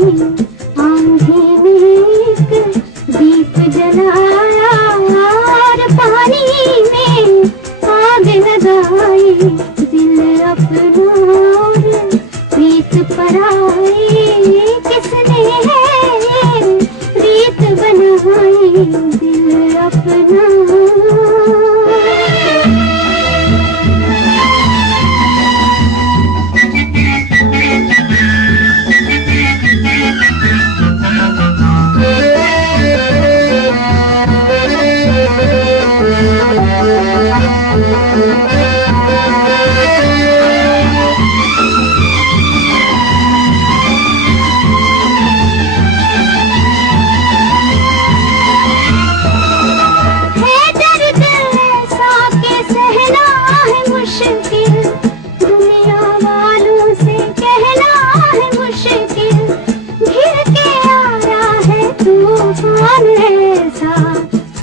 आंधी में एक दीप जलाया और पानी में आग लगाई। दिल अपना और प्रीत पराई, किसने है प्रीत बनाई। दिल अपना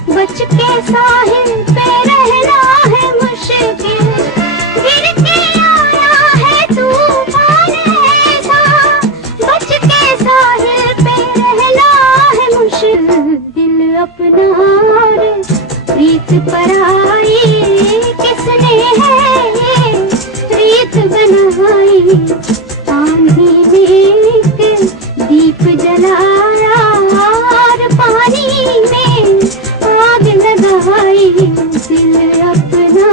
बच के साहिल पे रहना है मुश्किल। गिर के आया है तूफान ऐसा, बच के साहिल पे रहना है मुश्किल। दिल अपना और प्रीत पराई, किसने है ये प्रीत बनाई। आंधी में एक दीप जलाया और पानी में आग लगाई। दिल अपना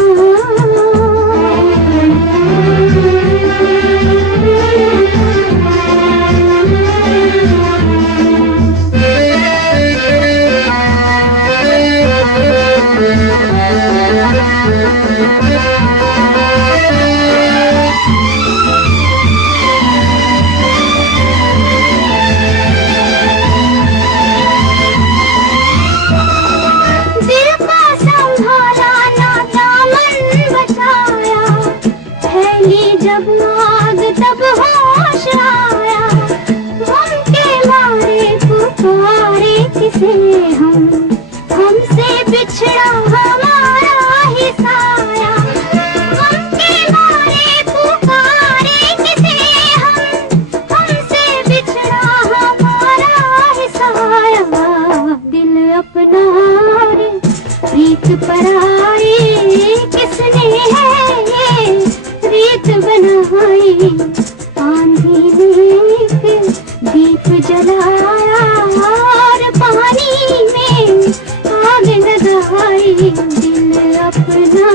जब आग तब होश आया। हम के मारे पुकारे किसे हम, हमसे बिछड़ा हमारा ही साया। हम के मारे पुकारे किसे हम, हमसे बिछड़ा हमारा ही साया। दिल अपना और प्रीत पराई, किसने है ये प्रीत बनाई। आंधी में एक दीप जलाया और पानी में आग लगाई। दिल अपना